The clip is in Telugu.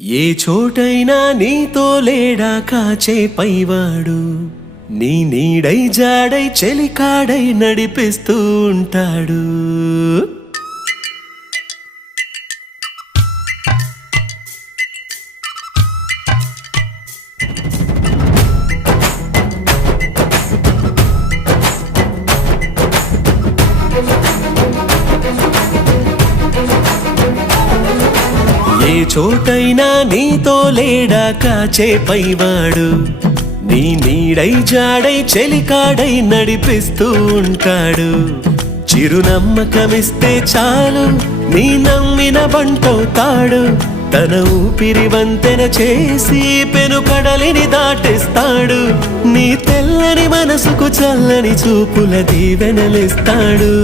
ఏ చోటైనా నీతో లేడా కాచే పైవాడు, నీ నీడై జాడై చెలికాడై నడిపిస్తూ ఉంటాడు. ఏ చోటైనా నీతో లేడా కాచే పైవాడు, నీ నీడై జాడై చెలికాడై నడిపిస్తూ ఉంటాడు. చిరునమ్మకమిస్తే చాలు నీ నమ్మిన బంటవుతాడు. తన ఊపిరి వంతెన చేసి పెను కడలిని దాటిస్తాడు. నీ తెల్లని మనసుకు చల్లని చూపుల దీవెనలిస్తాడు.